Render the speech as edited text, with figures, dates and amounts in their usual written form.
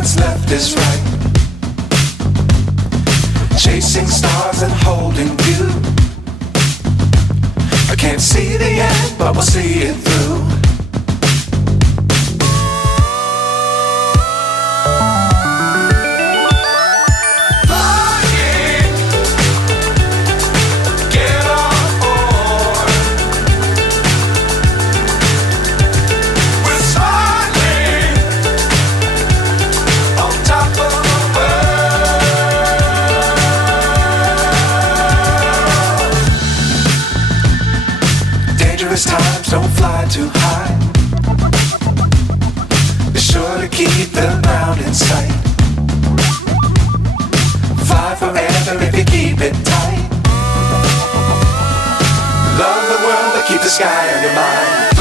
what's left is right. Chasing stars and holding you. I can't see the end, but we'll see it through. Times don't fly too high. Be sure to keep the ground in sight. Fly forever if you keep it tight. Love the world but keep the sky on your mind.